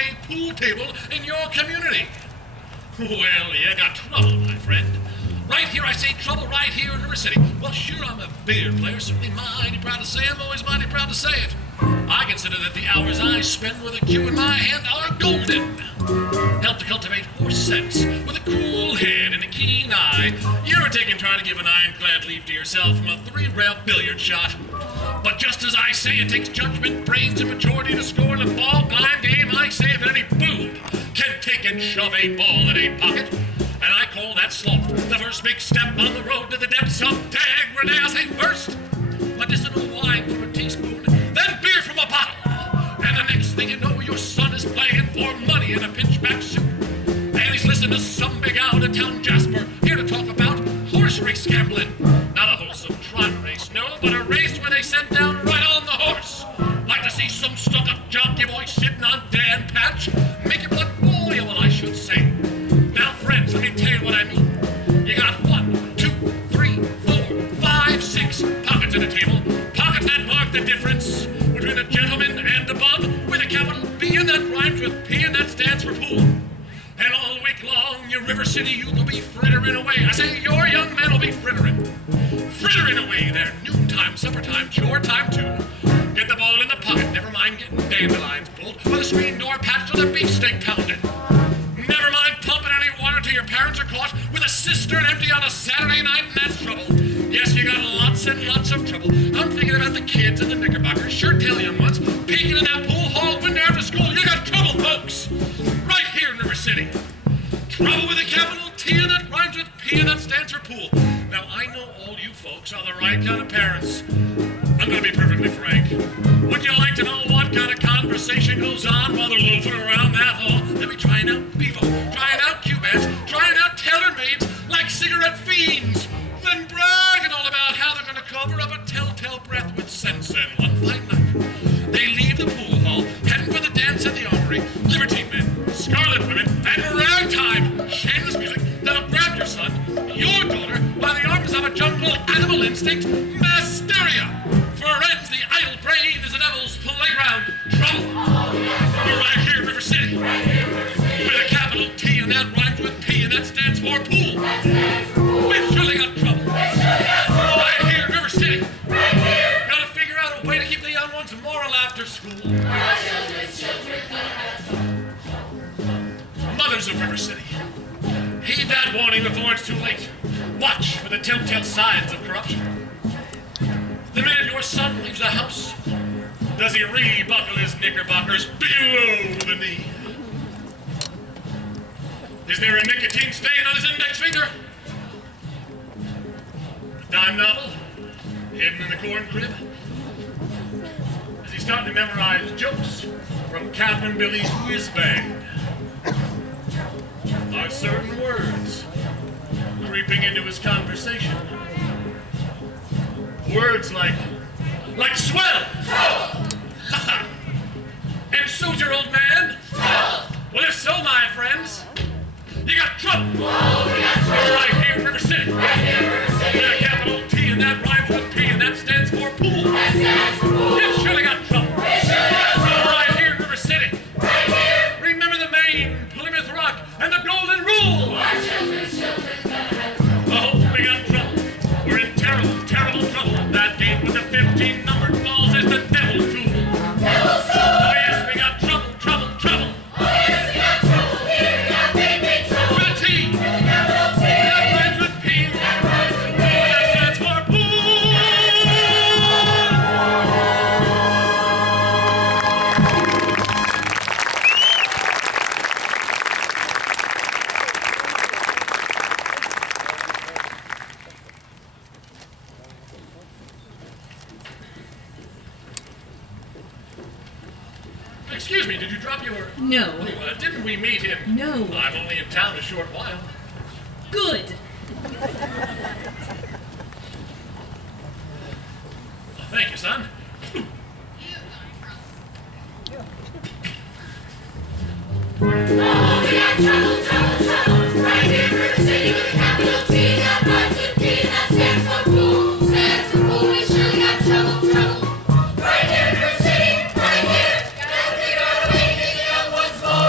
a pool table in your community. Well, you got trouble, my friend. Right here, I say trouble right here in River City. Well, sure, I'm a billiard player, certainly mighty proud to say I'm always mighty proud to say it. I consider that the hours I spend with a cue in my hand are golden. Help to cultivate horse sense with a cool head and a keen eye. You ever taken trying to give an ironclad leap to yourself from a 3-rail billiard shot? But just as I say it takes judgment, brains, and maturity to score in a ball-blind game, I say that any boob can take and shove a ball in a pocket. And I call that sloth the first big step on the road to the depths of degradé. I say first, medicinal wine from a teaspoon, then beer from a bottle. And the next thing you know, your son is playing for money in a pinchback suit. And he's listening to some big out-of-town Jasper here to talk about horse race gambling. Not a wholesome trot race, no, but a race where they send down right on the horse. Like to see some stuck-up jockey boy sitting on Dan Patch. Make your blood boil, I should say. Now, friends, let me tell you what I mean. You got 1, 2, 3, 4, 5, 6 pockets at a table. Pockets that mark the difference between a gentleman and a bum with a capital B and that rhymes with P and that stands for pool. And all week long, your River City youth will be frittering away. I say your young men will be frittering. Frittering away their noontime, supper time, chore time too. Get the ball in the pocket, never mind getting dandelions pulled, or the screen door patched or the beefsteak pounded. Never mind pumping any water till your parents are caught with a cistern empty on a Saturday night, and that's trouble. Yes, you got lots and lots of trouble. I'm thinking about the kids and the knickerbockers, shirt tail young ones, peeking in that pool hall window after school. You got trouble, folks. Right here in River City. Trouble with a capital T and that rhymes with P and that stands for pool. Now, I know all you folks are the right kind of parents. I'm going to be perfectly frank. Would you like to know what kind of conversation goes on while they're loafing around that hall? They'll be trying out Bevo, trying out Cubans, trying out tailor-mades like cigarette fiends, then bragging all about how they're going to cover up a telltale breath with sense. And one fine night, they leave the pool hall, heading for the dance at the armory, libertine men, scarlet women, and ragtime, shameless music that'll grab your son, your daughter, by the arms of a jungle animal instinct, hysteria. For ends, the idle brain is the devil's playground. Trouble. We're right here in River City. With a capital T and that rhymes with P and that stands for pool. We've surely got trouble. Right here in River City. Gotta figure out a way to keep the young ones moral after school. Mothers of River City, heed that warning before it's too late. Watch for the telltale signs of corruption. The minute your son leaves the house, does he rebuckle his knickerbockers below the knee? Is there a nicotine stain on his index finger? A dime novel hidden in the corn crib? Is he starting to memorize jokes from Captain Billy's whiz bang? Are certain words creeping into his conversation? Words like swell. And so's your old man. Well, if so, my friends, you got trouble. Oh, we got trouble. Right here in River City. Right here in River City. With a capital T and that rhymes with P and that stands for pool. That stands for pool. You surely got trouble. We surely got trouble. Right here in River City. Right here. Remember the Maine, Plymouth Rock, and the Golden Rule. Our children's gonna have trouble. Oh, we got trouble. We're in terrible, terrible trouble. That game with the 15 numbered balls is the devil's tool. Devil's tool. Oh yes, we got trouble, trouble, trouble. Oh yes, we got trouble. Here we got big, big trouble. With a T. With a capital T. That rhymes with P. That rhymes with P. That stands for pool. Excuse me, did you drop your... No. Oh, didn't we meet him? No. I'm only in town a short while. Good. Thank you, son. Oh, we got trouble, trouble, trouble. Right here in River City with a capital T. That rhymes with P. That stands for pool. Stands for pool. We surely got trouble, trouble. Right here in River City. Right here. Gotta figure out a way to make the young ones more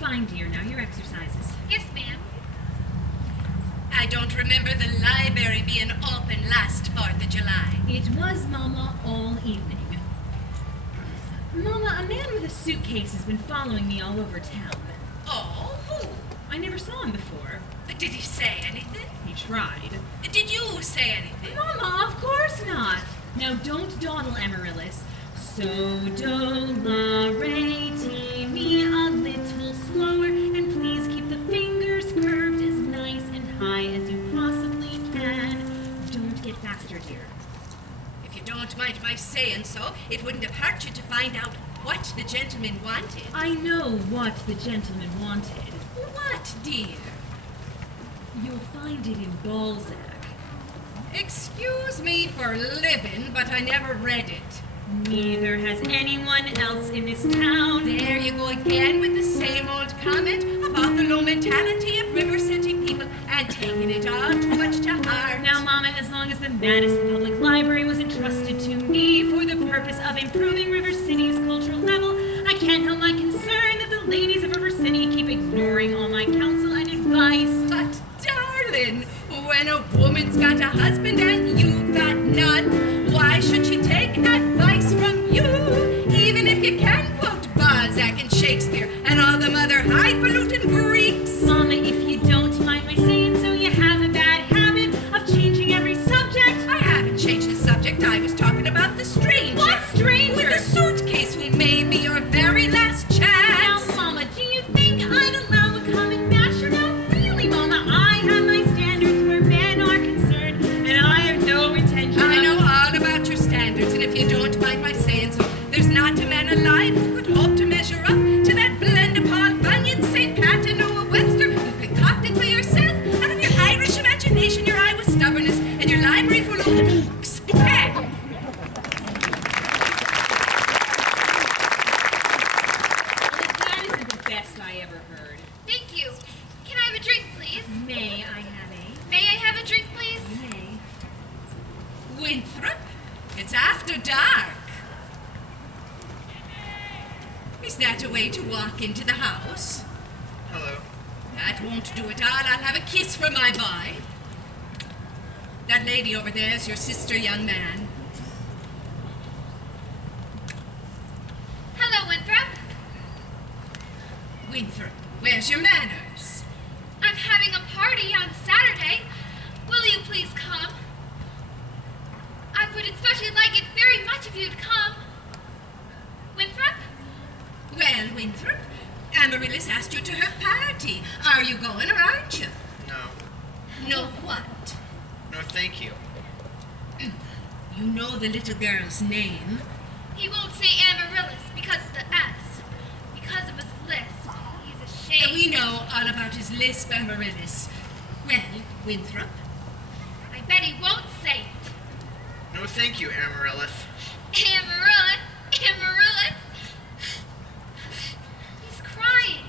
Fine, dear. Now your exercises. Yes, ma'am. I don't remember the library being open last 4th of July. It was, Mama, all evening. Mama, a man with a suitcase has been following me all over town. Oh, who? I never saw him before. Did he say anything? He tried. Did you say anything? Mama, of course not. Now don't dawdle, Amaryllis. So do la re ti mi a little slower, and please keep the fingers curved as nice and high as you possibly can. Don't get faster, dear. If you don't mind my saying so, it wouldn't have hurt you to find out what the gentleman wanted. I know what the gentleman wanted. What, dear? You'll find it in Balzac. Excuse me for living, but I never read it. Neither has anyone else in this town. There you go again with the same old comment about the low mentality of River City people and taking it all too much to heart. Now, Mama, as long as the Madison Public Library was entrusted to me for the purpose of improving River City's cultural level, I can't help my concern that the ladies of River City keep ignoring all my counsel and advice. But, darling, when a woman's got a husband and you've got none, why should she take advice from you? Even if you can quote Balzac and Shakespeare and all them other highfalutin Greeks. Mama, if you don't mind my saying so, you have a bad habit of changing every subject. I haven't changed the subject. I was talking about the stranger. What stranger? With the suitcase who may be your very last chance. Now, Mama, do you think I'd allow a common basher? No, really, Mama, I have my standards where men are concerned, and I have no intention I know all about your standards, and if you don't mind my saying so, there's not a man alive who could hope to measure up to that blend of Paul Bunyan, St. Pat, and Noah Webster you've concocted for yourself out of your Irish imagination, your Iowa stubbornness, and your library full of books. Hey! Well, that isn't the best I ever heard. Thank you. Can I have a drink, please? May I have a? May I have a drink, please? May. Winthrop, it's after dark. Is that a way to walk into the house? Hello. That won't do it all. I'll have a kiss from my boy. That lady over there is your sister, young man. Hello, Winthrop. Winthrop, where's your manners? I'm having a party on Saturday. Will you please come? I would especially like it very much if you'd come. Winthrop? Well, Winthrop, Amaryllis asked you to her party. Are you going or aren't you? No. No what? No, thank you. You know the little girl's name. He won't say Amaryllis because of the S. Because of his lisp. He's ashamed. We know all about his lisp, Amaryllis. Well, Winthrop, I bet he won't say it. No, thank you, Amaryllis. Amaryllis! Amaryllis! He's crying.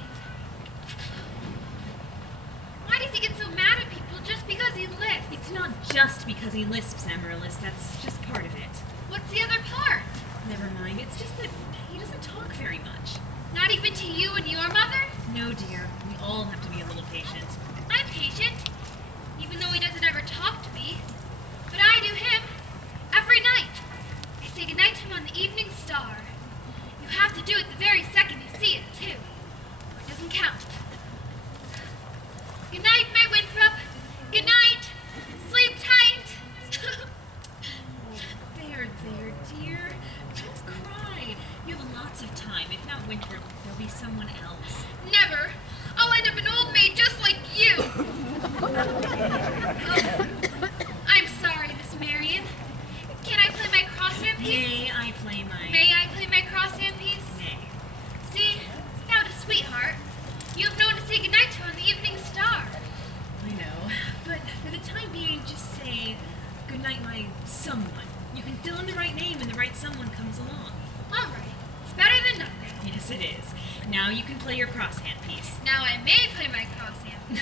Why does he get so mad at people just because he lisps? It's not just because he lisps, Amaryllis. That's just part of it. What's the other part? Never mind. It's just that he doesn't talk very much. Not even to you and your mother? No, dear. We all have to be a little patient. I'm patient, even though he doesn't ever talk to me. But I do him. Every night. I say goodnight to him on the evening star. You have to do it the very second you see it, too. Or it doesn't count. Good night, my Winthrop. Good night. Sleep tight. There, dear. Don't cry. You have lots of time. If not Winthrop, there'll be someone else. Never. I'll end up an old maid just like you. Oh, I'm sorry, Miss Marion. Can I play my crosshand piece? May I play my... May I play my crosshand piece? May. See? Now to sweetheart. You have no one to say goodnight to on the evening star. I know. But for the time being, just say goodnight, my someone. You can fill in the right name and the right someone comes along. All right. It's better than nothing. Yes, it is. Now you can play your crosshand piece. Now I may play my crosshand.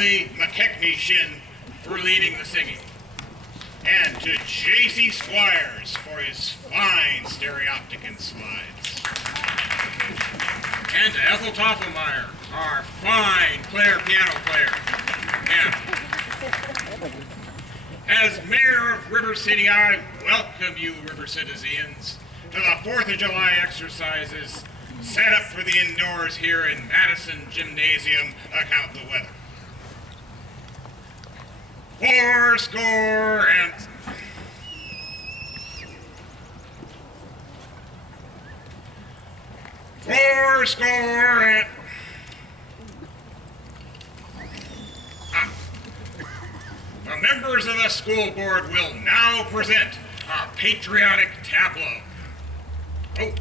Laylee McKechnie Shin for leading the singing. And to J.C. Squires for his fine stereopticon slides. And to Ethel Toffelmeyer, our fine piano player. And as mayor of River City, I welcome you, River citizens, to the 4th of July exercises set up for the indoors here in Madison Gymnasium. Account the weather. 4 and... The members of the school board will now present our patriotic tableau. Oh,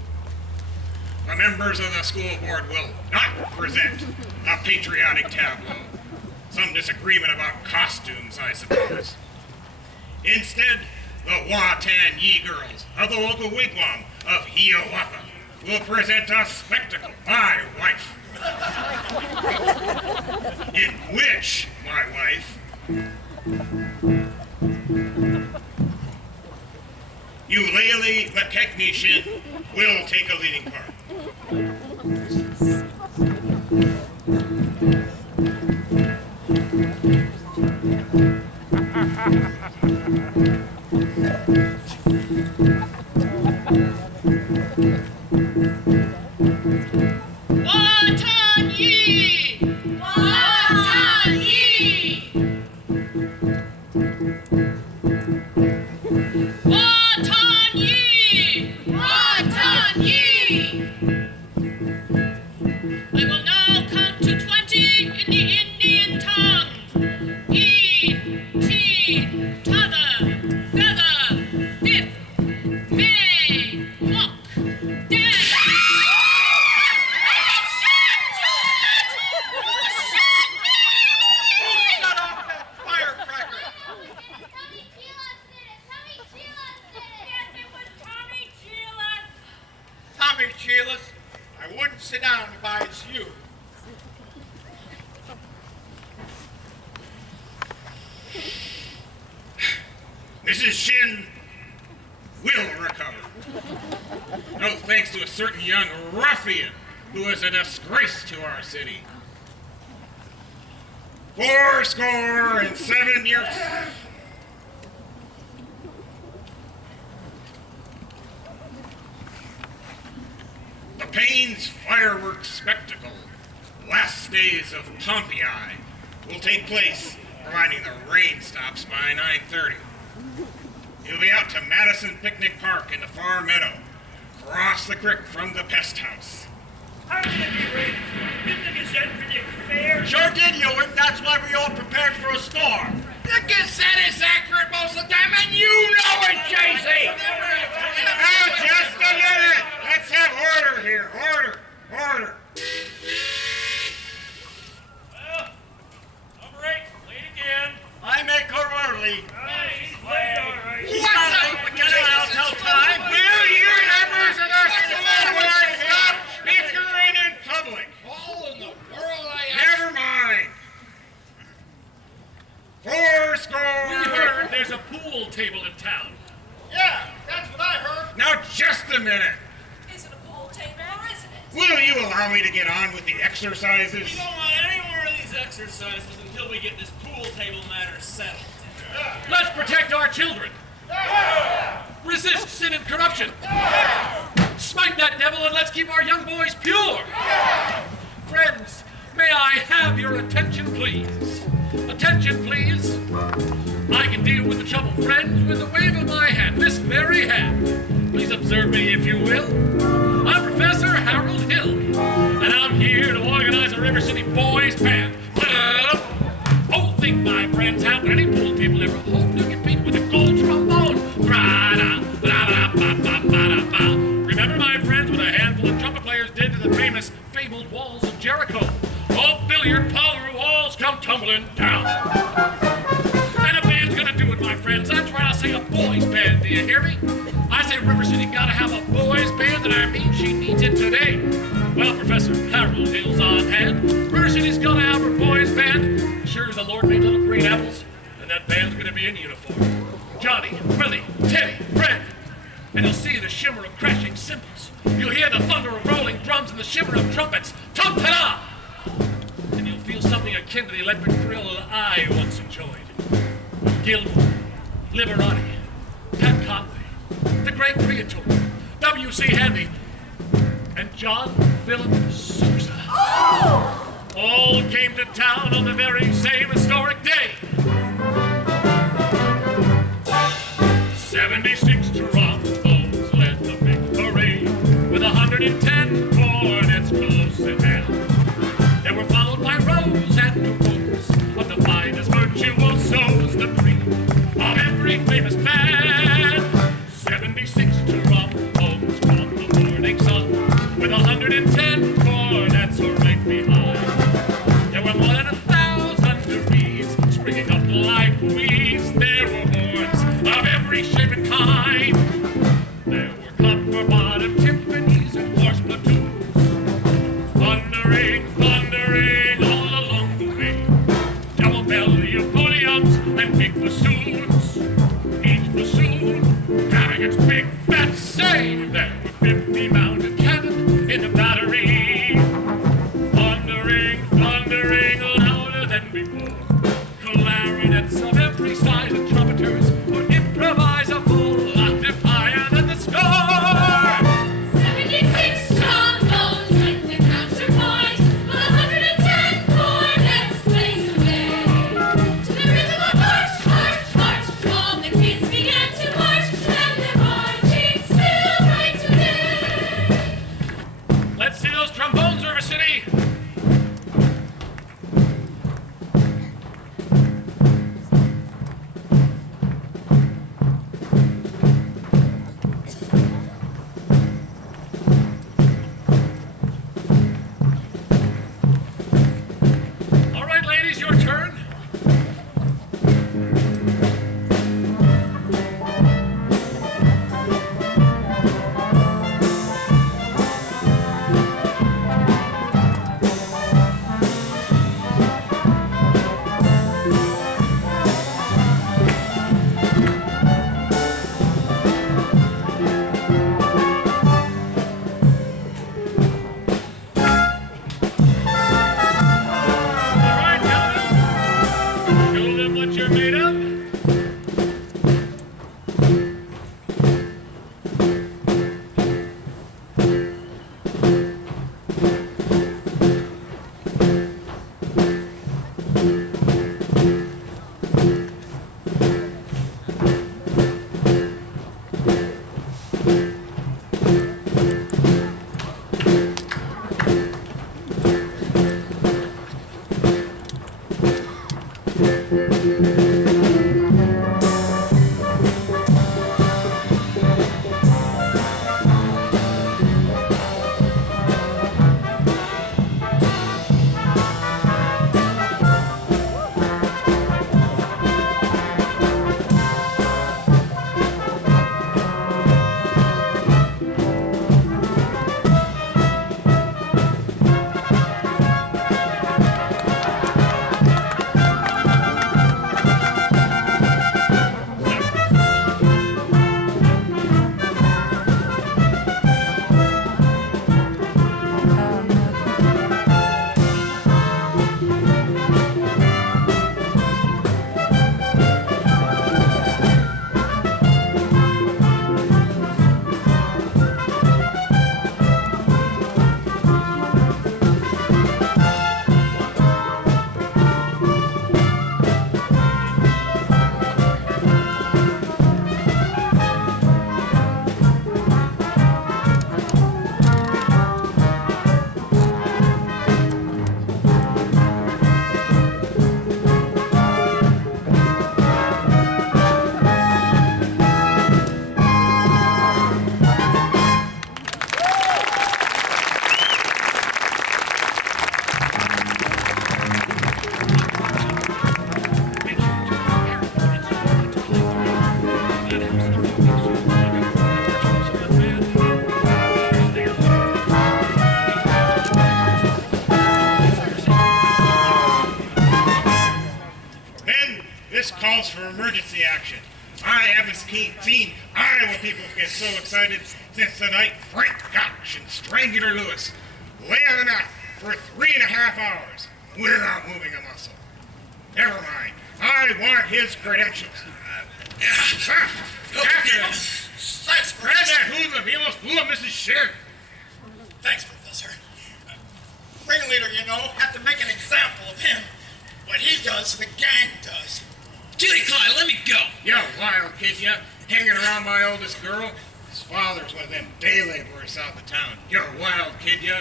the members of the school board will not present a patriotic tableau. Some disagreement about costumes, I suppose. Instead, the Watan Yi girls of the local wigwam of Hiawatha will present a spectacle, my wife, in which my wife, Laylee McKechnie Shin, will take a leading part. Watan Yi! Watan Yi! Watan Yi! Watan Yi! I will now count to 20 in the Indian tongue. E, T, t'other, feather, fifth, may, walk, dance. I wouldn't sit down if I was you. Mrs. Shin will recover. No thanks to a certain young ruffian who is a disgrace to our city. 87 years. The Payne's fireworks spectacle, last days of Pompeii, will take place, providing the rain stops by 9:30. You'll be out to Madison Picnic Park in the far meadow, across the creek from the pest house. How can it be ready? Didn't the Gazette predict fair? Sure did, Ewing. That's why we all prepared for a storm. The Gazette is accurate most of the time, and you know it, J.C. Now, just a minute. Let's have order here. Order. Well, number 8, late again. I make her early. She's late, all right. What's up? Get her out till time. Will you members of the school board stop bickering in public? All in the world I Never mind. 4 We heard there's a pool table in town. Yeah, that's what I heard. Now, just a minute. Is it a pool table or isn't it? Will you allow me to get on with the exercises? We don't want any more of these exercises until we get this pool table matter settled. Let's protect our children. Resist sin and corruption. Smite that devil and let's keep our young boys pure. Friends, may I have your attention, please? Attention, please. I can deal with the trouble, friends, with a wave of my hand, this very hand. Please observe me, if you will. I'm Professor Harold Hill, and I'm here to organize a River City Boys Band. Oh, think my friends, how can any pool table ever hope to compete with a gold trombone? Remember, my friends, what a handful of trumpet players did to the famous, fabled walls of Jericho? All billiard parlor walls come tumbling down. And a band's gonna do it, my friends. That's right, I say a boys band, do you hear me? I say River City gotta have a boys band, and I mean she needs it today. Well, Professor Harold Hill's on hand. River City's gonna have her boys band. Sure as and that band's gonna be in uniform. Johnny, Willie, Teddy, Fred. And you'll see the shimmer of crashing cymbals. You'll hear the thunder of rolling drums and the shimmer of trumpets. Tum-ta-da! And you'll feel something akin to the electric thrill I once enjoyed. Gilmore, Liberati, Pat Conway, the great Creator, W.C. Handy, and John Philip Sousa. All came to town on the very same historic day. 76 trombones led the big parade, with 110 cornets close at hand. They were followed by rows and rows of the finest virtuosos, the cream of every famous band. 76 trombones caught the morning sun, with 110 cornets right behind. There were more than 1,000 reeds springing up like weeds. There were horns of every shape and kind. emergency action. I haven't seen Iowa people get so excited since the night Frank Gotch and Strangler Lewis lay on the mat for 3.5 hours without moving a muscle. Never mind. I want his credentials. Captain! Thanks, Grab Professor. that hoodlum. He almost blew up Mrs. Shin. Thanks, Professor. Ringleader, you know, have to make an example of him. What he does, the gang does. Julie Clyde, let me go. You wild kid, you hanging around my oldest girl. His father's one of them day laborers south of town. You're a wild kid, you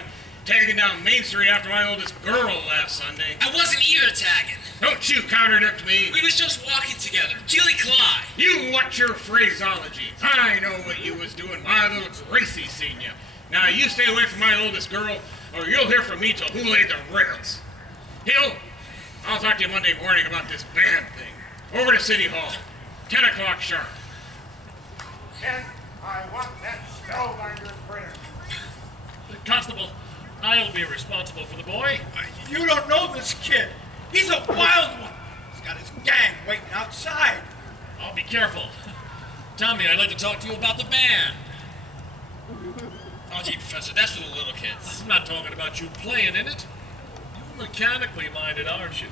tagging down Main Street after my oldest girl last Sunday. I wasn't either tagging. Don't you contradict me. We was just walking together. Julie Clyde. You watch your phraseology. I know what you was doing. My little Gracie seen you. Now you stay away from my oldest girl, or you'll hear from me till who laid the rails. Hill, I'll talk to you Monday morning about this band thing. Over to City Hall. 10 o'clock sharp. And I want that spellbinder printer. Constable, I'll be responsible for the boy. You don't know this kid. He's a wild one. He's got his gang waiting outside. I'll be careful. Tommy, I'd like to talk to you about the band. Oh, gee, Professor, that's for the little kids. I'm not talking about you playing in it. You're mechanically minded, aren't you?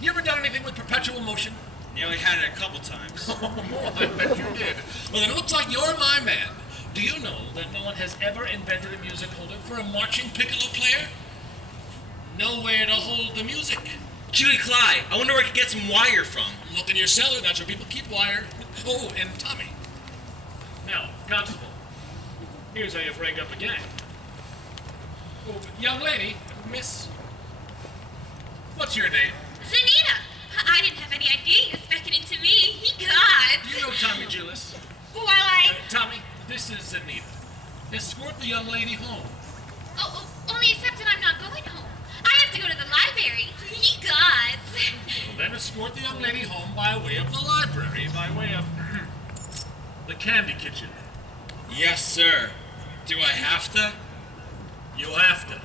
You ever done anything with perpetual motion? You only had it a couple times. Oh, I bet you did. Well, then it looks like you're my man. Do you know that no one has ever invented a music holder for a marching piccolo player? Nowhere to hold the music. Julie Clyde, I wonder where I could get some wire from. Look in your cellar, that's where people keep wire. Oh, and Tommy. Now, Constable, here's how you break up a gang. Oh, young lady, miss. What's your name? Zanita! I didn't have any idea you was beckoning to me. God! Do you know Tommy Gillis? While I... Tommy, this is Anita. Escort the young lady home. Oh, only except that I'm not going home. I have to go to the library. Ye gods! Well, then escort the young lady home by way of the library, by way of The candy kitchen. Yes, sir. Do I have to? You'll have to.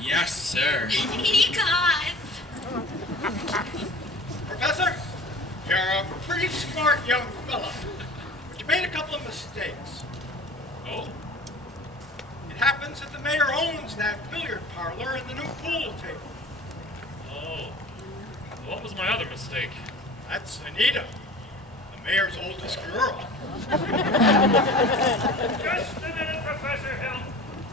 Yes, sir. Ye gods! Professor, you're a pretty smart young fella, but you made a couple of mistakes. Oh? It happens that the mayor owns that billiard parlor and the new pool table. Oh. What was my other mistake? That's Anita, the mayor's oldest girl. Just a minute, Professor Hill.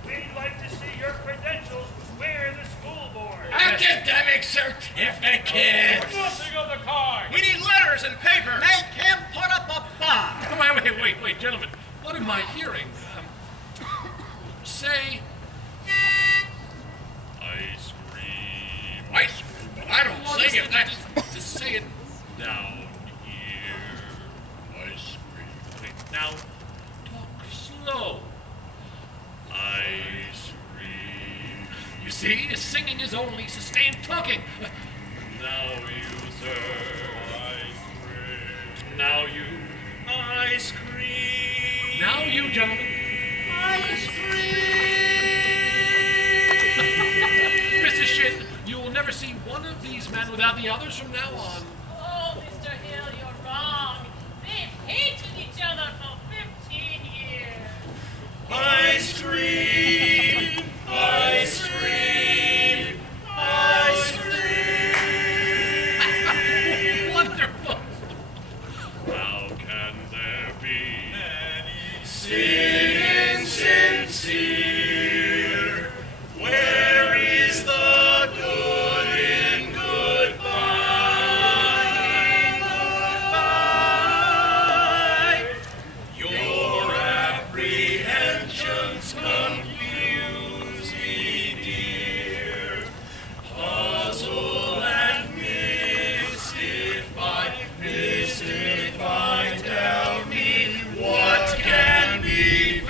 We'd like to see your credentials. We're the school board. Academic certificate. Nothing of the kind. We need letters and papers. Make him put up a bond. Wait, gentlemen. What am I hearing? Say... Ice cream. Ice cream? But I don't sing it. That's... Just say it down here. Ice cream. Wait, now, talk slow. Ice cream. You see, singing is only sustained talking. Now you, sir. Ice cream. Now you. Ice cream. Now you, gentlemen. Ice cream. Mrs. Shin, you will never see one of these men without the others from now on. Oh, Mr. Hill, you're wrong. They've hated each other for 15 years. Ice cream. Ice cream. Ice cream. Wonderful. How can there be sin insincere? Where is the good in goodbye? Goodbye. Your apprehensions confuse me, dear. Puzzle and mystify, tell me what can be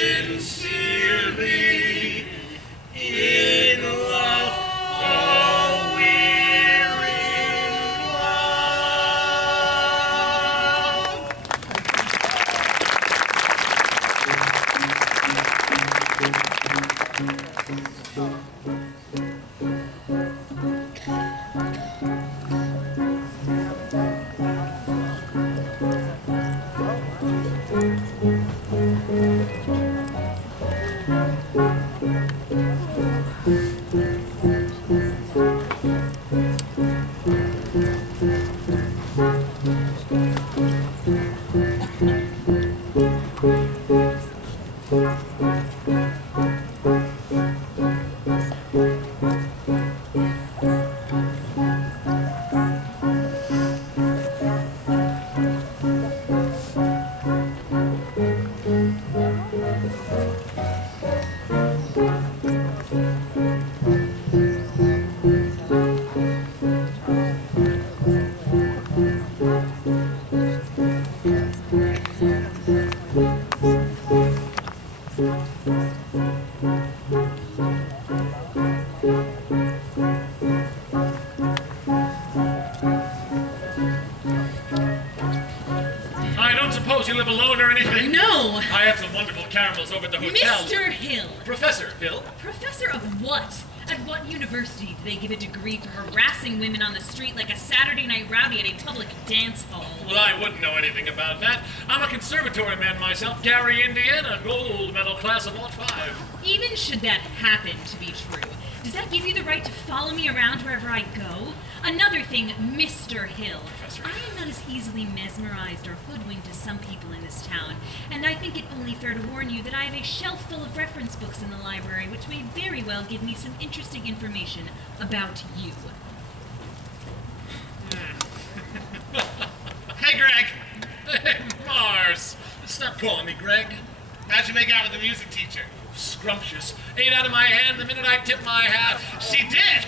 sincerely in love, oh, we're in love. I don't suppose you live alone or anything? No! I have some wonderful caramels over at the hotel. Mr. Hill! Professor Hill? Professor of what? At what university do they give a degree for harassing women on the street like a Saturday night rowdy at a public dance hall? Well, I wouldn't know anything about that. I'm a conservatory man myself, Gary, Indiana, gold medal class of 05. Even should that happen to be true, does that give you the right to follow me around wherever I go? Another thing, Mr. Hill. Professor. I am not as easily mesmerized or hoodwinked as some people in this town, and I think it only fair to warn you that I have a shelf full of reference books in the library which may very well give me some interesting information about you. Hey, Greg. Hey, Mars. Stop calling me Greg. How'd you make out with the music teacher? Scrumptious. Ate out of my hand the minute I tipped my hat. She did.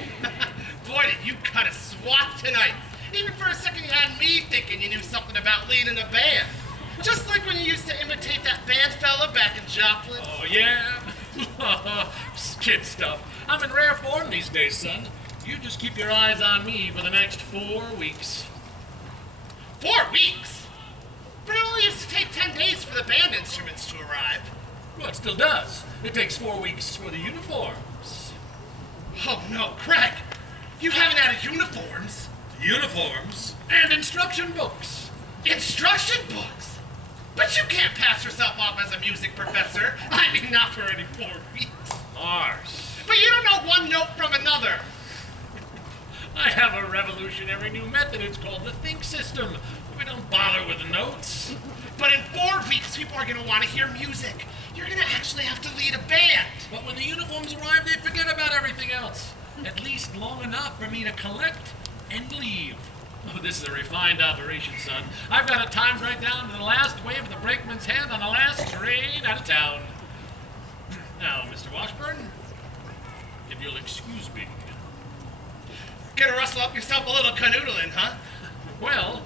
Boy, did you cut a swap tonight. Even for a second, you had me thinking you knew something about leading a band. Just like when you used to imitate that band fella back in Joplin. Oh, yeah? Kid stuff. I'm in rare form these days, son. You just keep your eyes on me for the next 4 weeks. 4 weeks? But it only used to take 10 days for the band instruments to arrive. Well, it still does. It takes 4 weeks for the uniforms. Oh, no, Greg. You haven't added uniforms. Uniforms? And instruction books. Instruction books? But you can't pass yourself off as a music professor. I mean, not for any 4 weeks. Mars. But you don't know one note from another. I have a revolutionary new method. It's called the think system. We don't bother with the notes. But in 4 weeks, people are going to want to hear music. You're going to actually have to lead a band. But when the uniforms arrive, they forget about everything else. At least long enough for me to collect and leave. Oh, this is a refined operation, son. I've got it timed right down to the last wave of the brakeman's hand on the last train out of town. Now, Mr. Washburn, if you'll excuse me. Gonna rustle up yourself a little canoodling, huh? Well,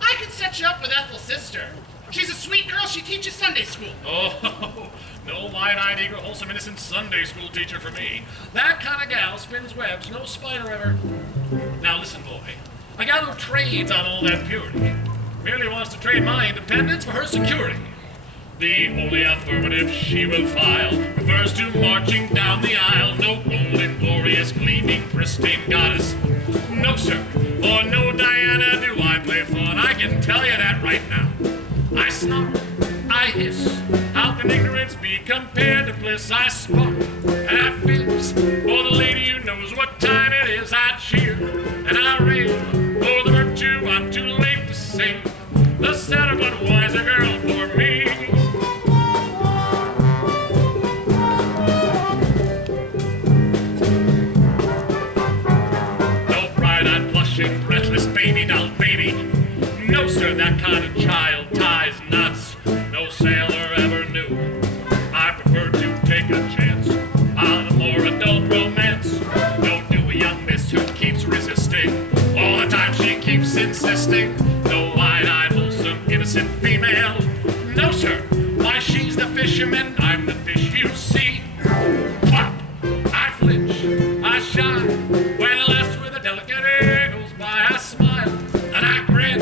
I can set you up with Ethel's sister. She's a sweet girl. She teaches Sunday school. oh, no wide-eyed, eager, wholesome, innocent Sunday school teacher for me. That kind of gal spins webs no spider ever. Now listen, boy. A gal who trades on all that purity merely wants to trade my independence for her security. The only affirmative she will file refers to marching down the aisle. No golden, glorious, gleaming, pristine goddess. No, sir. For no Diana do I play fun. I can tell you that right now. I snarl, I hiss. How can ignorance be compared to bliss? I spark and I fizz. For the lady who knows what time it is, I cheer and I rail. For the virtue I'm too late to save. The sadder but wiser girl for me. No bright-eyed, blushing, breathless baby doll baby. No, sir, that kind of child ties nuts. No sailor ever knew. I prefer to take a chance on a more adult romance. No dewy young miss who keeps resisting. All the time she keeps insisting. No wide-eyed, wholesome, innocent female. No, sir, why she's the fisherman, I'm the fish you see. Pop, I flinch, I shine. When a lass with a delicate ear goes by, I smile and I grin.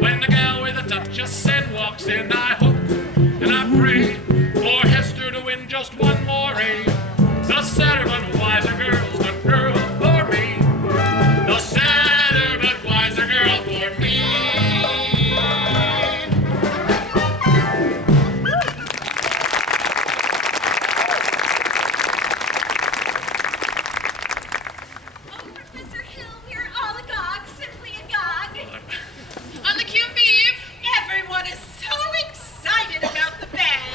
When the gal with a touch of sin walks in, I hope and I pray for Hester to win just one more race. The sadder but wiser girl's the girl for me. The sadder but wiser girl for me. Oh, Professor Hill, we're all agog, simply agog. On the Q Beeve, everyone is so excited about the band.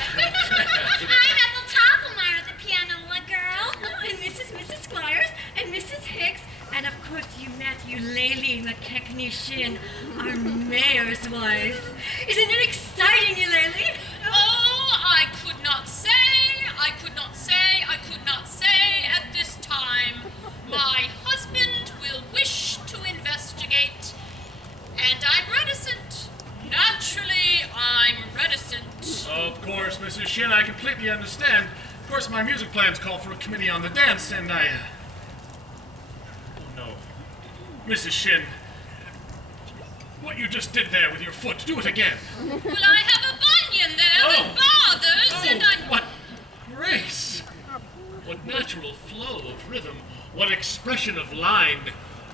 I'm Ethel Toppelmeyer, the pianola girl. And this is Mrs. Squires and Mrs. Hicks. And of course you met Eulalie, the technician, our mayor's wife. Isn't it exciting, Eulalie? Oh, I could not say at this time. My husband will wish to investigate, and I'm reticent. Naturally, I'm reticent. Of course, Mrs. Shin, I completely understand. Of course, my music plans call for a committee on the dance, and I... Oh, no. Mrs. Shin, what you just did there with your foot, do it again. Well, I have a bunion there that bothers, and I... What grace! What natural flow of rhythm, what expression of line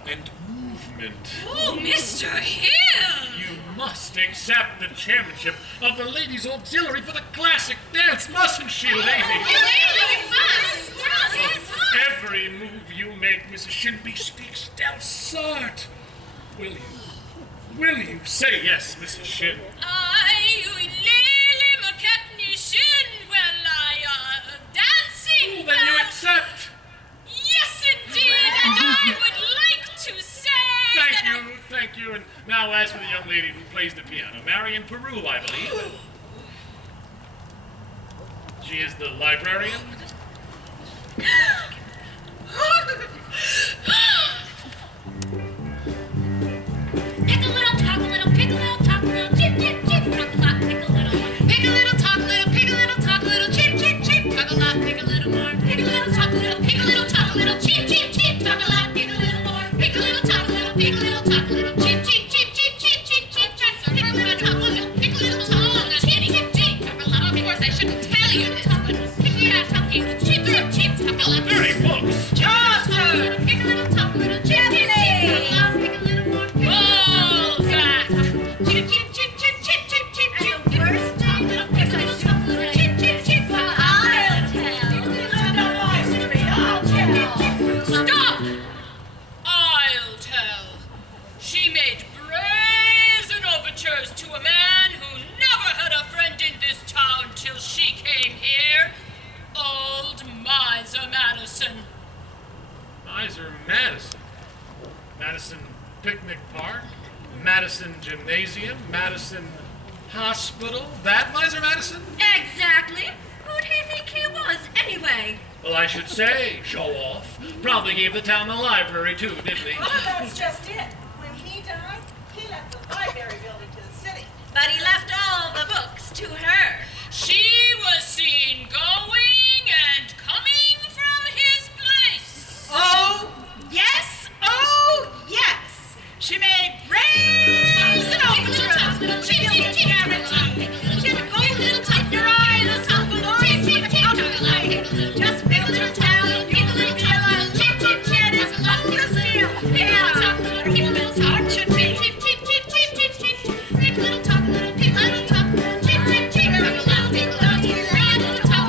and movement. Oh, Mr. Hill! You must accept the chairmanship of the Ladies' Auxiliary for the classic dance, mustn't she, lady? Yes. Every move you make, Mrs. Shinby, speaks Delsart. Will you say yes, Mrs. Shin? Eulalie McKechnie Shin, dancing. Then you accept. Yes, indeed, and I would like to say Thank you. And now as for the young lady who plays the piano, Marion Peru, I believe. She is the librarian. Pick a little, talk a little, pick a little, talk a little, chip, chip, chip, talk a lot, pick a little more. Pick a little, talk a little, pick a little, talk a little, chip, chip, chip, talk a lot, pick a little more. Pick a little, talk a little, pick a little, talk a little, chip, chip, chip, talk a lot, pick a little more. Pick a little, talk a little, pick a little, talk a little, chip, chip, chip, chip, chip, chip, chip, chip. Pick a little, talk a little, pick a little, talk a little, chip, chip, chip, talk a lot. Of course, I shouldn't tell you this, but pick a little, talk a little, chip, chip, chip, talk a lot. Very close. Chaucer! Pick a little, talk a little, chip, chip, chip, talk a lot, pick a little more. Balzac. Chip, chip, chip, chip, chip, chip, chip, chip. And the worst time is because I shook a little, chip, chip, chip, I'll tell. Don't lie, Street, I'll tell. Stop! I'll tell. She made brazen overtures to a man who never had a friend in this town till she came here. Old Miser Madison. Miser Madison. Madison Picnic Park. Madison Gymnasium. Madison Hospital. That Miser Madison? Exactly. Who'd he think he was, anyway? Well, I should say, show off. Probably gave the town the library, too, didn't he? Well, that's just it. When he died, he left the library building to the city. But he left all the books to her. She was seen going and coming from his place. Oh, yes. Oh, yes. She made brazen overtures. She built a guarantee. She would go a little tight your eyes and some glory seemed out of light. Just make a little town, you little deal, chip, chip, chip, it's a lot to steal. Yeah, keep a little talk, should be. Chip, chip, chip, chip, chip, chip. Pick a little talk, pick a little talk, chip, chip, chip, pick a little, pick a little, pick a little talk.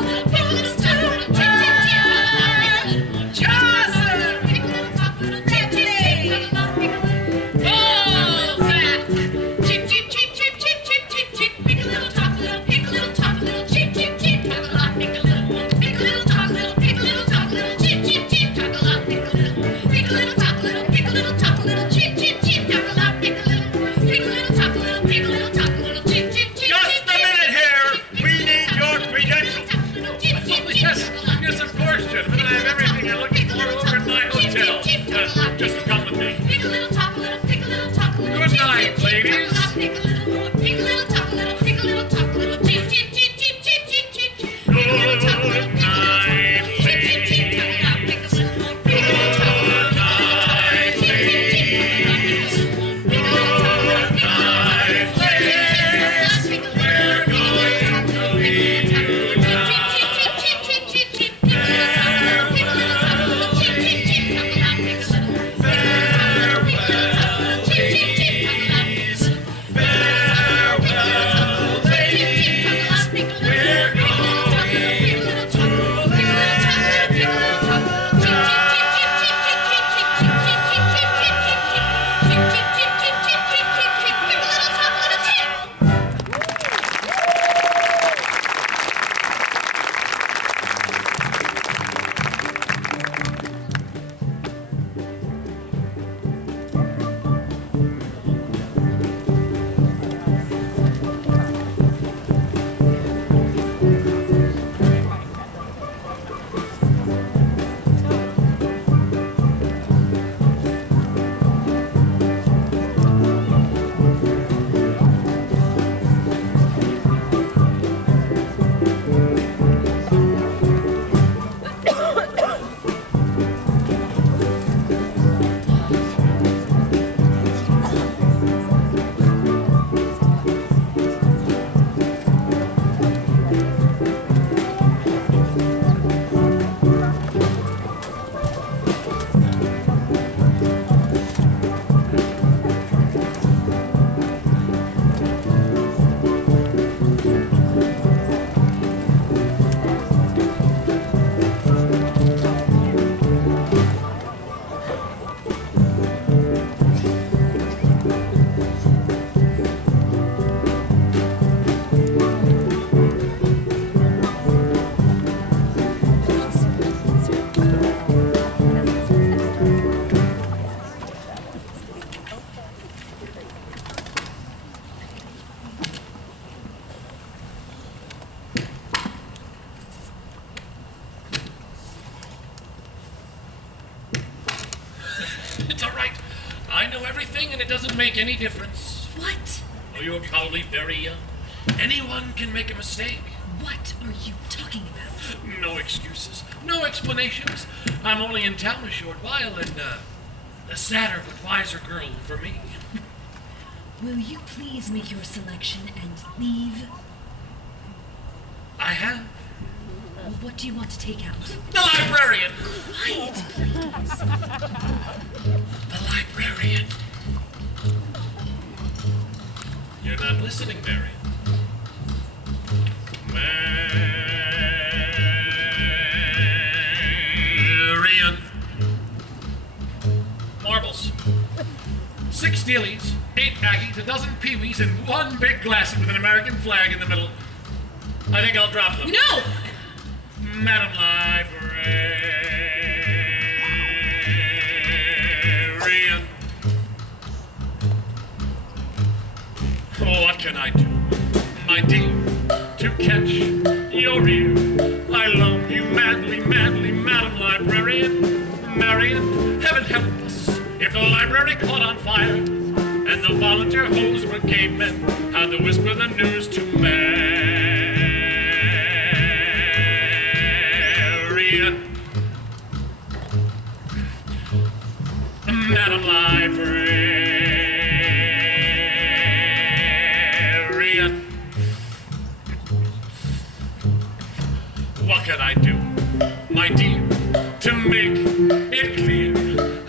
I know everything and it doesn't make any difference. What? Oh, you're probably very young. Anyone can make a mistake. What are you talking about? No excuses, no explanations. I'm only in town a short while and, a sadder but wiser girl for me. Will you please make your selection and leave? I have. Well, what do you want to take out? The librarian! Quiet, please. The librarian. You're not listening, Marion. Marion. Marbles. 6 Steelies, 8 Aggies, a dozen Pee-wees, and 1 big glass with an American flag in the middle. I think I'll drop them. No! Madam Librarian. Oh, what can I do, my dear, to catch your ear? I love you madly, madly, Madam Librarian. Marion, heaven help us if the library caught on fire and the volunteer hose brigade men had to whisper the news to Marion. Madam Librarian. What can I do, my dear, to make it clear?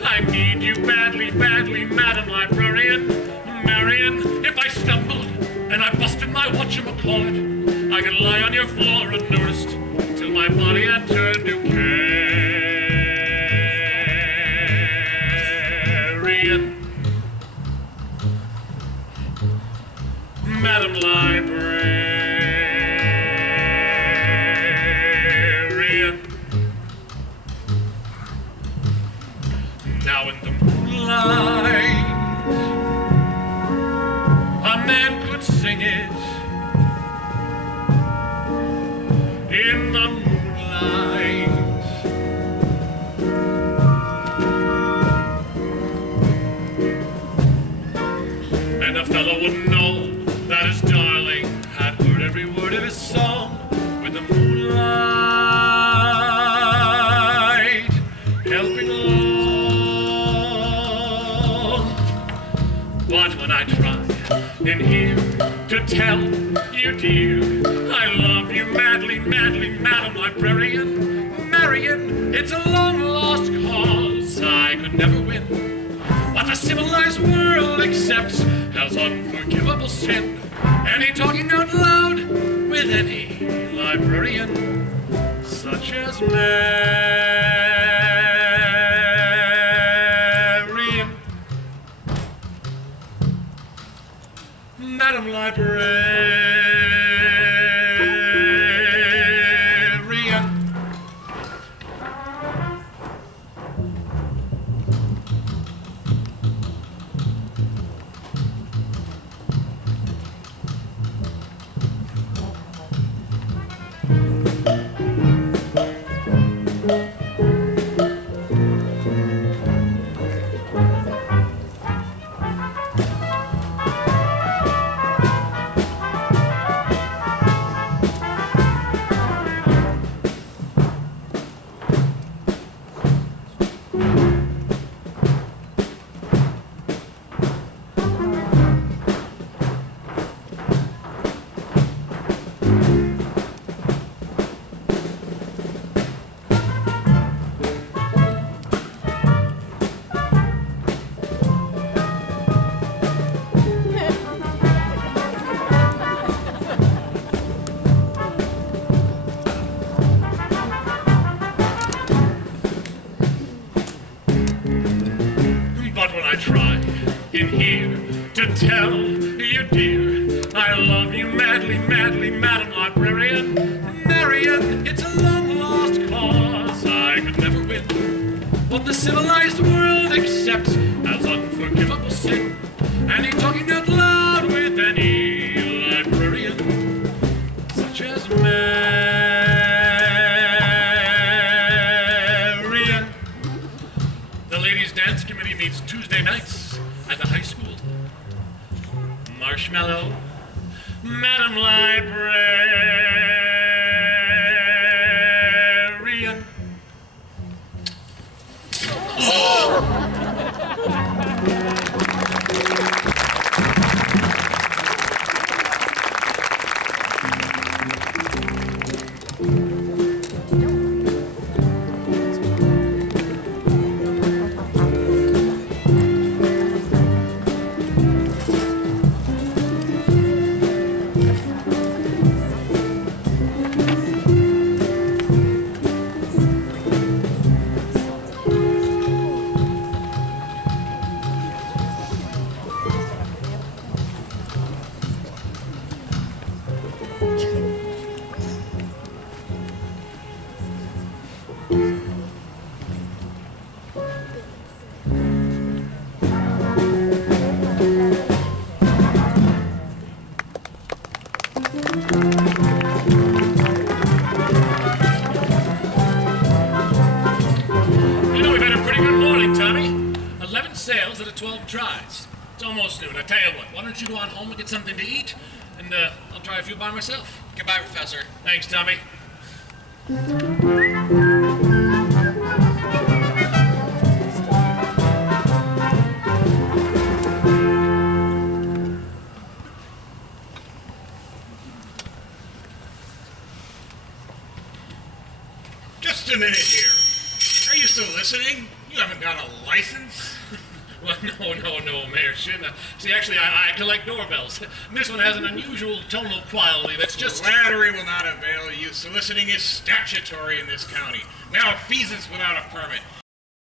I need you badly, badly, Madam Librarian. Marion, if I stumbled and I busted my whatchamacallit, I could lie on your floor unnoticed till my body had turned to carrion. Madam Librarian. Now in the moonlight, a man could sing it. In the moonlight, and a fellow would know that his darling had heard every word of his song with the moonlight helping along. But when I try in here to tell you, dear, I love you madly, madly, Madam Librarian. Marion, it's a long-lost cause I could never win. What the civilized world accepts as unforgivable sin. Any talking out loud with any librarian, such as Marion. Madam Librarian. In here to tell you, dear, I love you madly, madly, Madam Librarian. Marion, it's a long-lost cause I could never win. What the civilized world accepts as unforgivable sin. Any talking out loud with any librarian, such as Marion. The Ladies' Dance Committee meets Tuesday nights marshmallow. Madam Librarian. You know, we've had a pretty good morning, Tommy. 11 sales out of 12 tries. It's almost noon. I tell you what, why don't you go on home and get something to eat, and I'll try a few by myself. Goodbye, Professor. Thanks, Tommy. Just a minute here. Are you still listening? You haven't got a license? Well, no, Mayor Shin. See, actually, I collect doorbells. This one has an unusual tonal quality that's just... Flattery will not avail you. Soliciting is statutory in this county. Malfeasance without a permit.